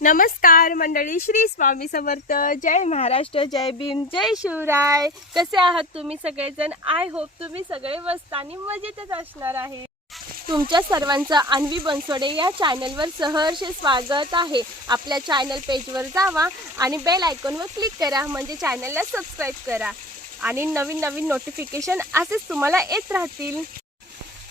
नमस्कार मंडळी श्री स्वामी समर्थ. जय महाराष्ट्र जय भीम जय शिवराय. कसे आहात तुम्ही सगळेजण? आय होप तुम्ही सगळे मस्त आणि मजेतच असणार आहे. तुमच्या सर्वांचं अन्वी बनसोडे या चॅनलवर सहर्ष स्वागत आहे. आपल्या चॅनल पेजवर जावा आणि बेल आयकॉनवर क्लिक करा. म्हणजे चॅनलला सबस्क्राईब करा. आणि नवीन नवीन नोटिफिकेशन असेच तुम्हाला येत राहतील.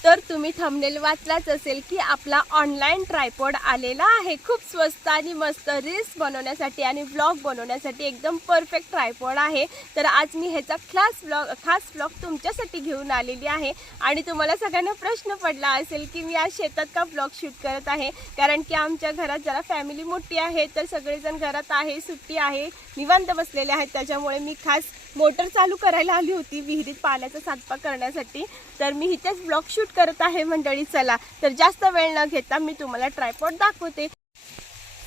तर तुम्ही थंबनेल वाचलाच असेल की आपला ऑनलाईन ट्रायपॉड आलेला आहे. खूप स्वस्त आणि मस्त रील्स बनवण्यासाठी आणि व्लॉग बनवण्यासाठी एकदम परफेक्ट ट्रायपॉड आहे. तर आज मी ह्याचा खास व्लॉग खास व्लॉग तुमच्यासाठी घेऊन आलेली आहे. आणि तुम्हाला सगळ्यांना प्रश्न पडला असेल की मी आज शेतात का व्लॉग शूट करत आहे? कारण की आमच्या घरात जरा फॅमिली मोठी आहे तर सगळेजण घरात आहे सुट्टी आहे निवांत बसलेले आहेत. त्याच्यामुळे मी खास मोटर चालू करायला आली होती विहिरीत पाण्याचा सातपा करण्यासाठी. तर मी इथेच ब्लॉग शूट करत आहे मंडळी चला. तर जास्त वेळ न घेता मी तुम्हाला ट्रायपॉड दाखवते.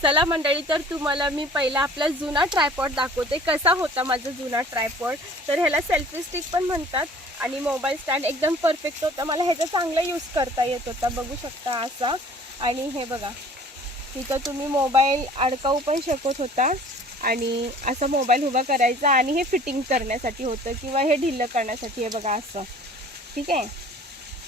चला मंडळी तर तुम्हाला मी पहिला आपला जुना ट्रायपॉड दाखवते. कसा होता माझा जुना ट्रायपॉड तर ह्याला सेल्फी स्टिक पण म्हणतात आणि मोबाईल स्टँड एकदम परफेक्ट होता. मला ह्याचा चांगला यूज करता येत होता. बघू शकता असा. आणि हे बघा. तिथं तुम्ही मोबाईल अडकावू पण शकत होता. आणि असा मोबाईल उभा करायचा आणि हे फिटिंग करण्यासाठी होतं किंवा हे ढिल्लं करण्यासाठी हे बघा असं. ठीक आहे?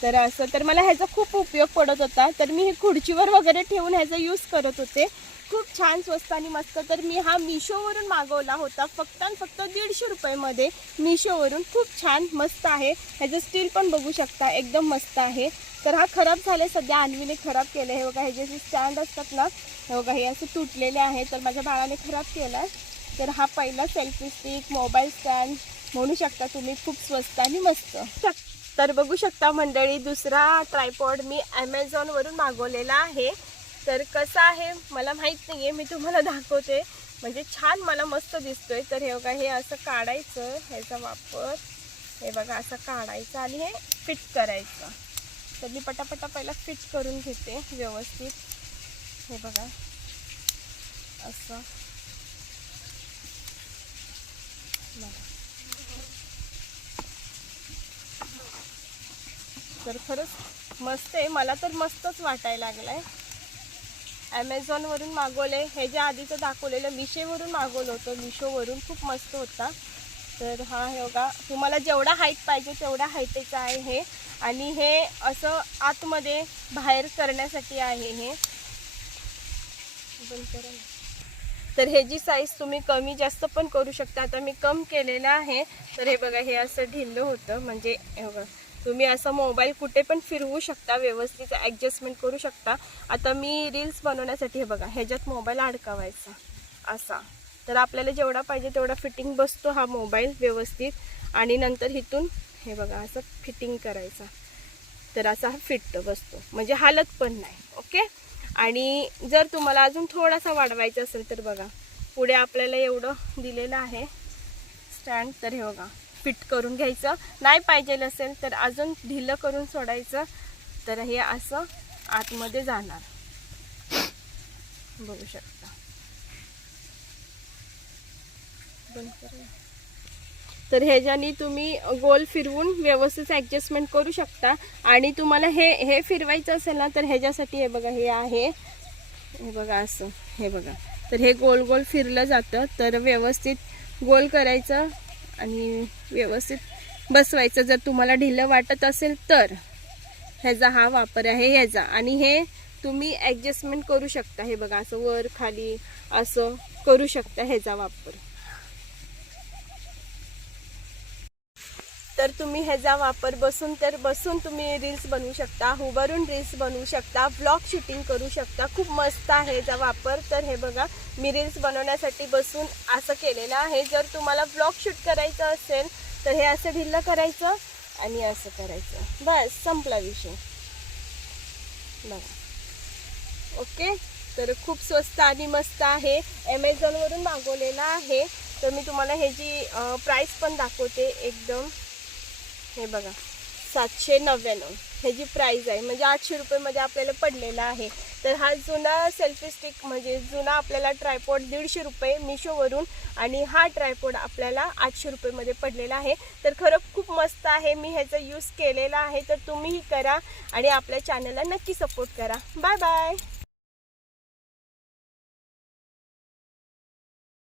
तर असं तर मला ह्याचा खूप उपयोग पडत होता. तर मी हे खुर्चीवर वगैरे ठेवून ह्याचा यूज करत होते. खूप छान स्वस्त आणि मस्त. तर मी हा मिशोवरून मागवला होता. फक्त आणि फक्त दीडशे रुपयेमध्ये मिशोवरून. खूप छान मस्त आहे. ह्याचं स्टील पण बघू शकता एकदम मस्त आहे. तर हा खराब झाले सध्या आणवीने खराब केलं हे बघा ह्याचे जे स्टँड असतात ना हे बघा हे असं तुटलेले आहे तर माझ्या बाळाने खराब केला. तर हा पहिला सेल्फी स्टिक मोबाईल स्टँड म्हणू शकता तुम्ही खूप स्वस्त आणि मस्त. तर बघू शकता मंडळी दुसरा ट्रायपॉड मी ॲमेझॉनवरून मागवलेला आहे. तर कसं आहे मला माहीत नाही आहे मी तुम्हाला दाखवते. म्हणजे छान मला मस्त दिसतोय. तर हे बघा हे असं काढायचं ह्याचा वापर. हे बघा असं काढायचं आणि हे फिट करायचं. तर मी पटापटा पहिला फिट करून घेते व्यवस्थित. हे बघा असं. तर खरंच मस्त आहे. मला तर मस्तच वाटायला आहे ॲमेझॉनवरून मागवले हे जे आधीचं दाखवलेलं मिशेवरून मागवलं होतं. मिशोवरून खूप मस्त होता. तर हा हे बघा. तुम्हाला जेवढा हाईट पाहिजे तेवढा हाईटेचा आहे हे. आणि हे असं आतमध्ये बाहेर करण्यासाठी आहे हे. तर हे जी साईज तुम्ही कमी जास्त पण करू शकता. आता मी कम केलेलं आहे. तर हे बघा हे असं ढिल्लं होतं. म्हणजे हे बघा. तुम्ही असा मोबाईल कुठे पण फिरवू शकता व्यवस्थित ॲडजस्टमेंट करू शकता. आता मी रील्स बनवण्यासाठी हे बघा ह्याच्यात मोबाईल अडकावायचा असा. तर आपल्याला जेवढा पाहिजे तेवढा फिटिंग बसतो हा मोबाईल व्यवस्थित. आणि नंतर इथून हे बघा असं फिटिंग करायचा. तर असा हा फिट बसतो. म्हणजे हालत पण नाही ओके आणि जर तुम्हाला अजून थोडासा वाढवायचा असेल तर बघा पुढे आपल्याला एवढं दिलेलं आहे. स्टँड तर हे बघा. फिट करून घ्यायचं. नाही पाहिजे असेल तर अजून ढिलं करून सोडायचं. तर हे असं आतमध्ये जाणार. बघू शकता. बंद करूया. तर ह्याच्यानी तुम्ही गोल फिरवून व्यवस्थित ॲडजस्टमेंट करू शकता. आणि तुम्हाला हे हे फिरवायचं असेल ना तर ह्याच्यासाठी हे बघा हे आहे. हे बघा असं हे बघा. तर हे गोल गोल फिरलं जातं. तर व्यवस्थित गोल करायचं. आणि व्यवस्थित बसवायचं. जर तुम्हाला ढिलं वाटत असेल तर ह्याचा हा वापर आहे ह्याचा. आणि हे तुम्ही ॲडजस्टमेंट करू शकता. हे बघा असं वर खाली असं करू शकता ह्याचा वापर. तर तुम्ही ह्याचा वापर बसून तर बसून तुम्ही रील्स बनवू शकता हुबरून रील्स बनवू शकता ब्लॉग शूटिंग करू शकता. खूप मस्त आहे ह्याचा वापर. तर हे बघा मी रील्स बनवण्यासाठी बसून असं केलेलं आहे. जर तुम्हाला ब्लॉग शूट करायचं असेल तर हे असं ढिल्लं करायचं आणि असं करायचं. बस संपला विषय. बघा. ओके? तर खूप स्वस्त आणि मस्त आहे. ॲमेझॉनवरून मागवलेला आहे. तर मी तुम्हाला ह्याची प्राईस पण दाखवते एकदम. हे बघा सातशे नव्याण्णव. ह्याची प्राईस आहे म्हणजे आठशे रुपयेमध्ये आपल्याला पडलेला आहे. तर हा जुना सेल्फी स्टिक म्हणजे जुना आपल्याला ट्रायपॉड दीडशे रुपये मिशोवरून आणि हा ट्रायपॉड आपल्याला आठशे रुपयेमध्ये पडलेला आहे. तर खरं खूप मस्त आहे. मी ह्याचा यूज केलेला आहे. तर तुम्हीही करा आणि आपल्या चॅनलला नक्की सपोर्ट करा. Bye bye